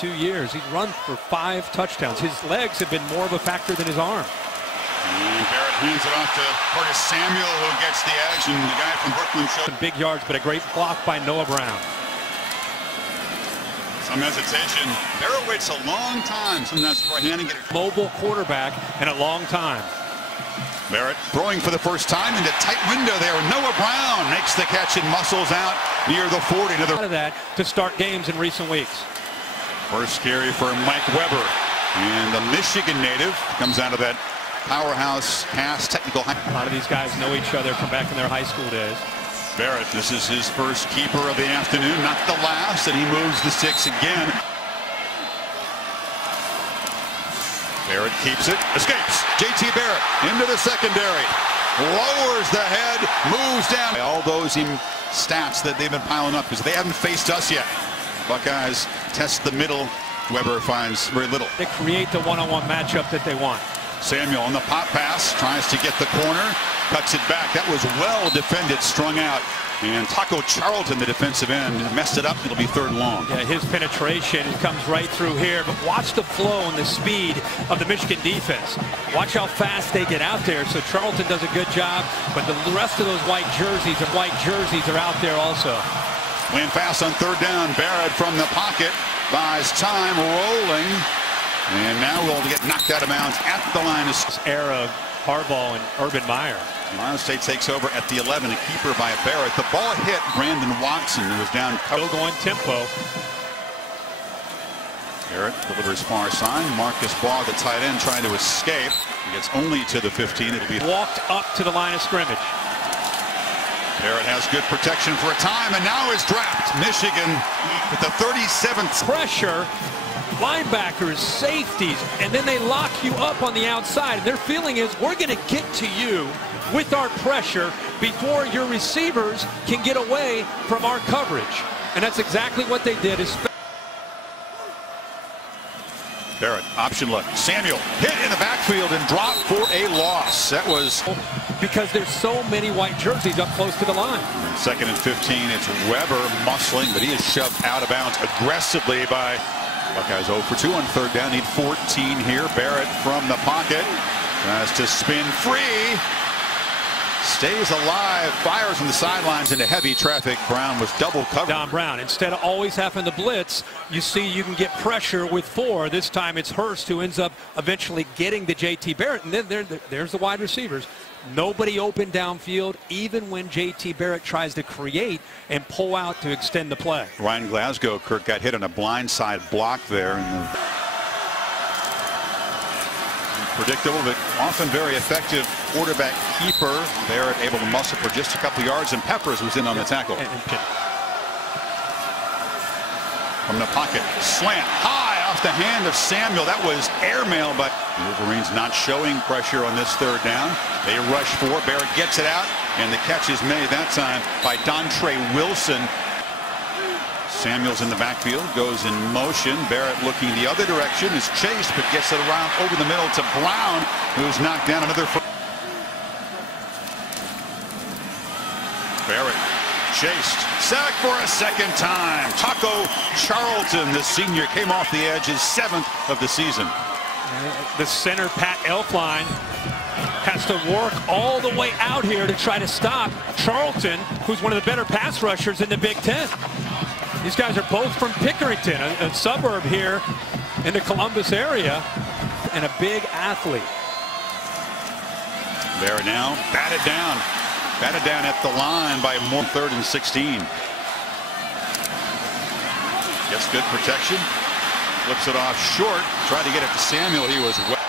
2 years. He's run for 5 touchdowns. His legs have been more of a factor than his arm. And Barrett hands it off to Curtis Samuel, who gets the edge, and the guy from Brooklyn showed Some big yards, but a great block by Noah Brown. some hesitation. Barrett waits a long time sometimes before handing it. Mobile quarterback in a long time. Barrett throwing for the first time into tight window there. Noah Brown makes the catch and muscles out near the 40. Out of that to start games in recent weeks. First carry for Mike Weber, and the Michigan native comes out of that powerhouse pass technical. A lot of these guys know each other from back in their high school days. Barrett, this is his first keeper of the afternoon, not the last, and he moves the sticks again. Barrett keeps it, escapes. JT Barrett into the secondary, lowers the head, moves down. All those stats that they've been piling up because they haven't faced us yet. Buckeyes test the middle. Weber finds very little. They create the one-on-one matchup that they want. Samuel on the pop pass, tries to get the corner, cuts it back. That was well defended, strung out. And Charlton, the defensive end, messed it up. It'll be 3rd and long. Yeah, his penetration comes right through here. But watch the flow and the speed of the Michigan defense. Watch how fast they get out there. So Charlton does a good job. But the rest of those white jerseys are out there also. Went fast on 3rd down. Barrett from the pocket buys time, rolling. And now we'll get knocked out of bounds at the line. This era of Harbaugh and Urban Meyer. Ohio State takes over at the 11, a keeper by Barrett. The ball hit Brandon Watson, who was down. Still going tempo. Barrett delivers far side. Marcus Baugh, the tight end, trying to escape. He gets only to the 15. It'll be walked up to the line of scrimmage. Barrett has good protection for a time, and now is dropped. Michigan with the 37th. Pressure, linebackers, safeties, and then they lock you up on the outside. And their feeling is, we're going to get to you with our pressure before your receivers can get away from our coverage. And that's exactly what they did. Barrett, option look. Samuel hit in the backfield and dropped for a loss. That was because there's so many white jerseys up close to the line. 2nd and 15. It's Weber muscling, but he is shoved out of bounds aggressively by Buckeyes. 0 for 2 on 3rd down. Need 14 here. Barrett from the pocket tries to spin free. Stays alive, fires from the sidelines into heavy traffic. Brown was double covered. Don Brown, instead of always having to blitz, you see you can get pressure with 4. This time it's Hurst who ends up eventually getting the JT Barrett. And then there's the wide receivers. Nobody open downfield, even when JT Barrett tries to create and pull out to extend the play. Ryan Glasgow, Kirk, got hit on a blindside block there. Predictable, but often very effective quarterback keeper. Barrett able to muscle for just a couple yards, and Peppers was in on the tackle. From the pocket, slant high off the hand of Samuel. That was airmail, but Wolverines not showing pressure on this 3rd down. They rush 4. Barrett gets it out, and the catch is made that time by Dontre Wilson. Samuel's in the backfield, goes in motion. Barrett looking the other direction, is chased, but gets it around over the middle to Brown, who's knocked down another. Barrett chased, sacked for a 2nd time. Charlton, the senior, came off the edge, his 7th of the season. The center, Pat Elfline, has to work all the way out here to try to stop Charlton, who's one of the better pass rushers in the Big Ten. These guys are both from Pickerington, a suburb here in the Columbus area, and a big athlete. Barrett now batted down at the line by more. 3rd and 16. Gets good protection, flips it off short, tried to get it to Samuel. He was wet.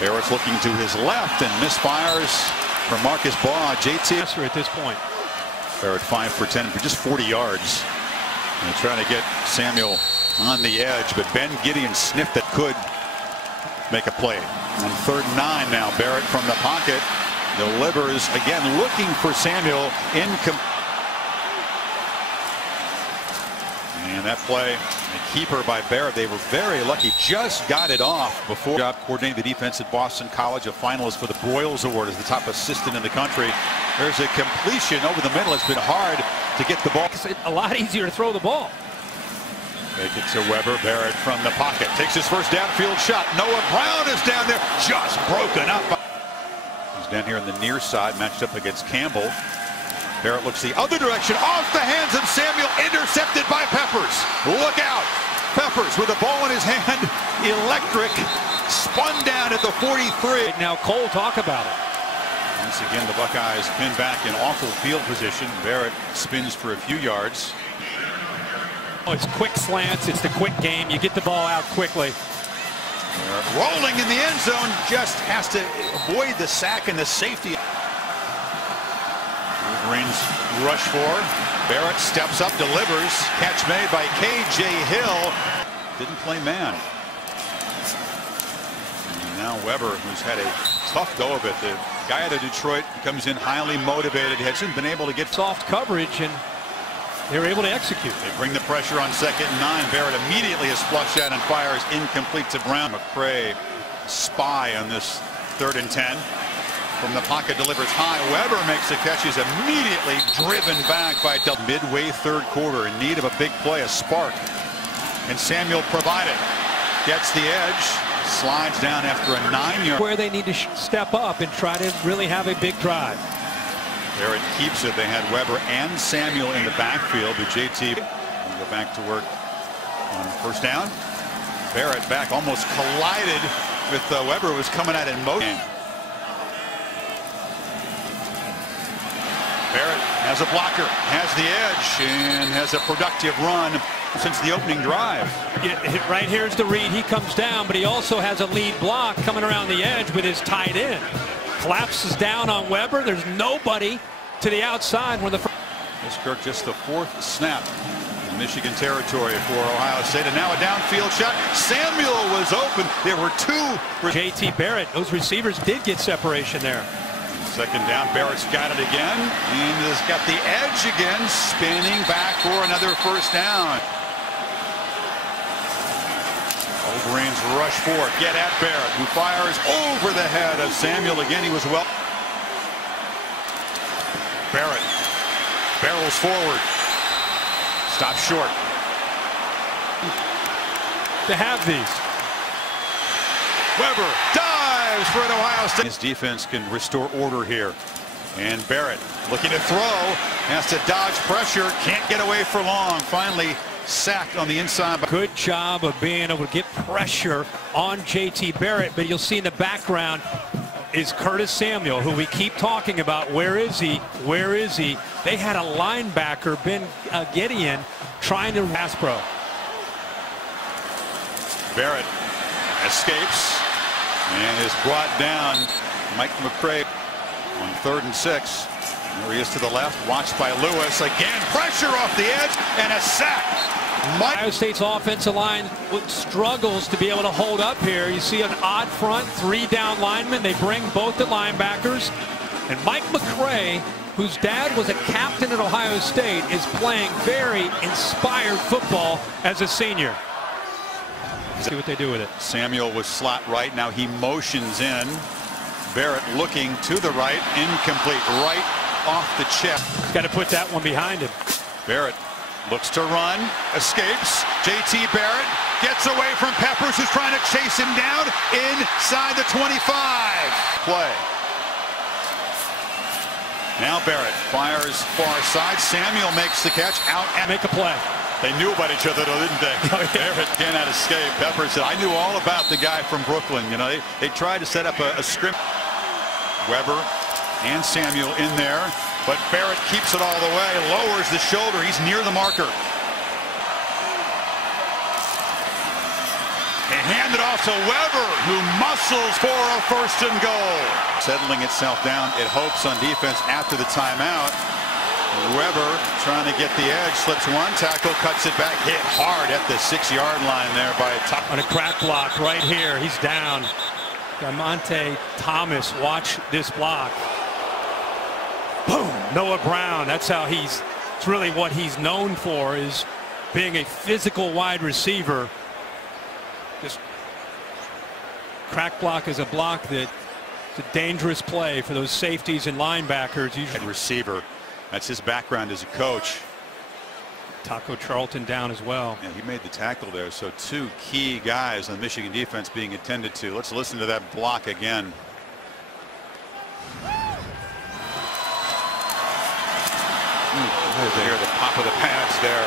Barrett's looking to his left and misfires for Marcus Baugh. JT at this point. Barrett 5 for 10 for just 40 yards. And trying to get Samuel on the edge, but Ben Gideon sniffed that could make a play. On 3rd and 9 now, Barrett from the pocket delivers again, looking for Samuel. And that play, a keeper by Barrett. They were very lucky. Just got it off before. Job coordinating the defense at Boston College, a finalist for the Broyles Award as the top assistant in the country. There's a completion over the middle. It's been hard to get the ball. It's a lot easier to throw the ball. Take it to Weber. Barrett from the pocket takes his first downfield shot. Noah Brown is down there, just broken up. He's down here on the near side, matched up against Campbell. Barrett looks the other direction, off the hands of Samuel, intercepted by Peppers. Look out! Peppers with the ball in his hand, electric, spun down at the 43. Now Cole, talk about it. Once again, the Buckeyes pin back in awful field position. Barrett spins for a few yards. Oh, it's quick slants. It's the quick game. You get the ball out quickly. Rolling in the end zone, just has to avoid the sack and the safety. Wolverines rush for. Barrett steps up, delivers. Catch made by K.J. Hill. Didn't play man. And now Weber, who's had a tough go of it. The guy out of Detroit comes in highly motivated. He hasn't been able to get soft coverage, and they were able to execute. They bring the pressure on 2nd and 9. Barrett immediately is flushed out and fires incomplete to Brown. McCray spy on this 3rd and 10. From the pocket, delivers high. Weber makes the catch. He's immediately driven back by midway 3rd quarter, in need of a big play, a spark. And Samuel provided. Gets the edge. Slides down after a 9-yard. Where they need to step up and try to really have a big drive. Barrett keeps it. They had Weber and Samuel in the backfield, but JT will go back to work on 1st down. Barrett back, almost collided with Weber, was coming at it in motion. Barrett has a blocker, has the edge, and has a productive run since the opening drive. Right here's the read. He comes down, but he also has a lead block coming around the edge with his tight end. Collapses down on Weber. There's nobody to the outside when the this Kirk just the 4th snap in Michigan territory for Ohio State, and now a downfield shot. Samuel was open. There were 2. JT Barrett, those receivers did get separation there. 2nd down, Barrett's got it again, and has got the edge again, spinning back for another 1st down. Wolverines rush for it, get at Barrett, who fires over the head of Samuel again. He was well. Barrett barrels forward, stops short. To have these. Weber dives for an Ohio State. His defense can restore order here. And Barrett looking to throw, has to dodge pressure, can't get away for long. Finally sacked on the inside. Good job of being able to get pressure on JT Barrett, but you'll see in the background is Curtis Samuel, who we keep talking about. Where is he? Where is he? They had a linebacker, Ben Gideon, trying to pass pro. Barrett escapes and is brought down. Mike McCray on 3rd and 6. There he is to the left, watched by Lewis. Again, pressure off the edge and a sack. Ohio State's offensive line struggles to be able to hold up here. You see an odd front, 3 down linemen. They bring both the linebackers. And Mike McCray, whose dad was a captain at Ohio State, is playing very inspired football as a senior. See what they do with it. Samuel was slot right. Now he motions in. Barrett looking to the right. Incomplete. Right off the chest. Got to put that one behind him. Barrett looks to run. Escapes. JT Barrett gets away from Peppers, who's trying to chase him down inside the 25. Play. Now Barrett fires far side. Samuel makes the catch out and make a play. They knew about each other, though, didn't they? Oh, yeah. Barrett cannot escape. Peppers said, I knew all about the guy from Brooklyn. You know, they tried to set up a scrim. Weber and Samuel in there, but Barrett keeps it all the way, lowers the shoulder. He's near the marker. They hand it off to Weber, who muscles for a 1st and goal. Settling itself down, it hopes on defense after the timeout. Weber trying to get the edge, slips one tackle, cuts it back, hit hard at the 6-yard line there by top. On a crack block right here, he's down. Diamante Thomas, watch this block. Boom! Noah Brown, that's how it's really what he's known for, is being a physical wide receiver. Just crack block is a block that it's a dangerous play for those safeties and linebackers. Usually receiver. That's his background as a coach. Taco Charlton down as well. Yeah, he made the tackle there. So two key guys on the Michigan defense being attended to. Let's listen to that block again. Hear the pop of the pads there.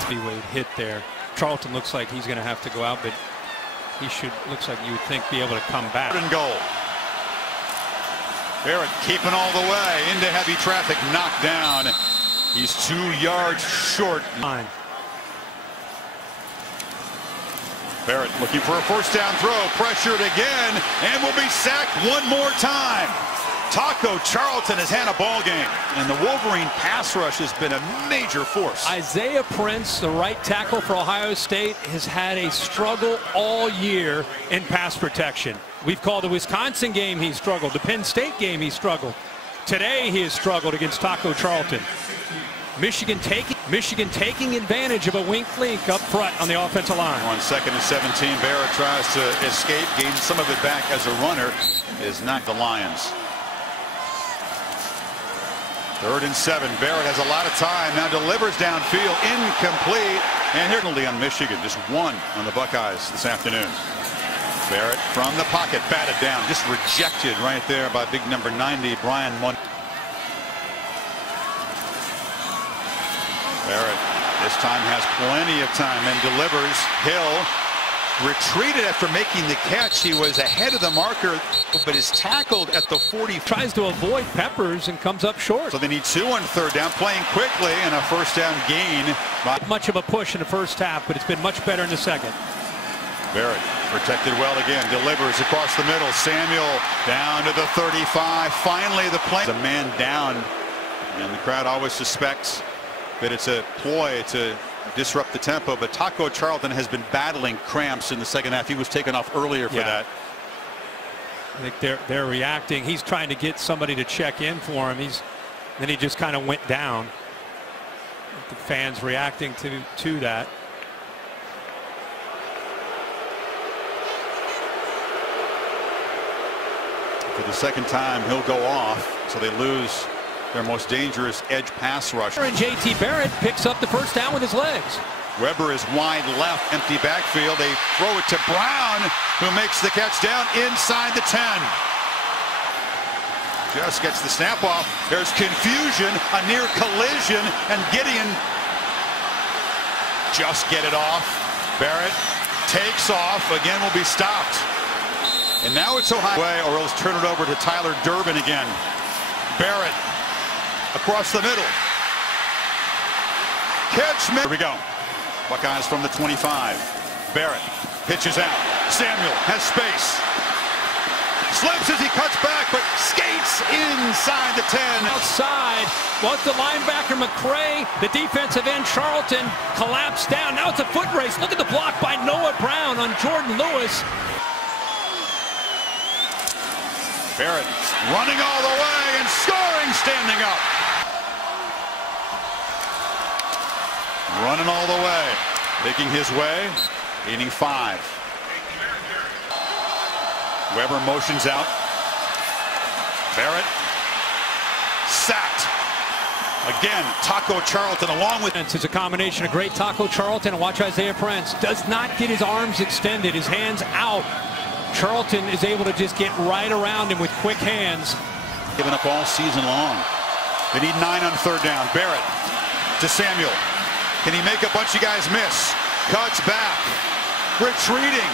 Speedway hit there. Charlton looks like he's going to have to go out, but he should, looks like you would think, be able to come back. And goal. Barrett keeping all the way into heavy traffic, knocked down. He's 2 yards short. Fine. Barrett looking for a first down throw, pressured again, and will be sacked one more time. Taco Charlton has had a ball game, and the Wolverine pass rush has been a major force. Isaiah Prince, the right tackle for Ohio State, has had a struggle all year in pass protection. We've called the Wisconsin game he struggled, the Penn State game he struggled. Today he has struggled against Taco Charlton. Michigan taking advantage of a wink link up front on the offensive line. On 2nd and 17, Barrett tries to escape, gains some of it back as a runner, is not the Lions. 3rd and 7. Barrett has a lot of time, now delivers downfield, incomplete, and here penalty on Michigan, just one on the Buckeyes this afternoon. Barrett from the pocket, batted down, just rejected right there by big number 90, Brian Munn. Barrett this time has plenty of time and delivers. Hill retreated after making the catch. He was ahead of the marker, but is tackled at the 40. Tries to avoid Peppers and comes up short. So they need 2 on 3rd down, playing quickly, and a first down gain. Much of a push in the first half, but it's been much better in the second. Barrett protected well again, delivers across the middle. Samuel down to the 35. Finally the play. A man down, and the crowd always suspects that it's a ploy to disrupt the tempo, but Taco Charlton has been battling cramps in the second half. He was taken off earlier for that. I think they're reacting. He's trying to get somebody to check in for him. Then he just kind of went down. The fans reacting to that. For the second time, he'll go off, so they lose their most dangerous edge pass rusher. And J.T. Barrett picks up the first down with his legs. Weber is wide left, empty backfield. They throw it to Brown, who makes the catch down inside the 10. Just gets the snap off. There's confusion, a near collision, and Gideon just get it off. Barrett takes off, again will be stopped. And now it's Ohio way, or else turn it over to Tyler Durbin again. Barrett across the middle. Catch. Here we go. Buckeyes from the 25. Barrett pitches out. Samuel has space. Slips as he cuts back, but skates inside the 10. Outside was the linebacker McCray. The defensive end Charlton collapsed down. Now it's a foot race. Look at the block by Noah Brown on Jordan Lewis. Barrett running all the way and scoring standing up. Running all the way, making his way, gaining 5. Weber motions out. Barrett sacked. Again, Taco Charlton along with. It's a combination of great Taco Charlton and watch Isaiah Prince. Does not get his arms extended, his hands out. Charlton is able to just get right around him with quick hands. Given up all season long. They need 9 on 3rd down. Barrett to Samuel. Can he make a bunch of guys miss? Cuts back. Retreating.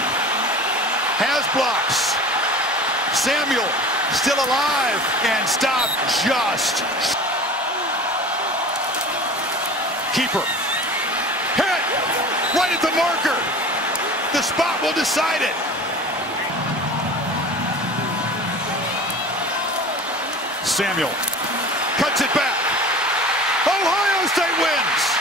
Has blocks. Samuel still alive and stopped just. Keeper. Hit! Right at the marker. The spot will decide it. Samuel cuts it back. Ohio State wins.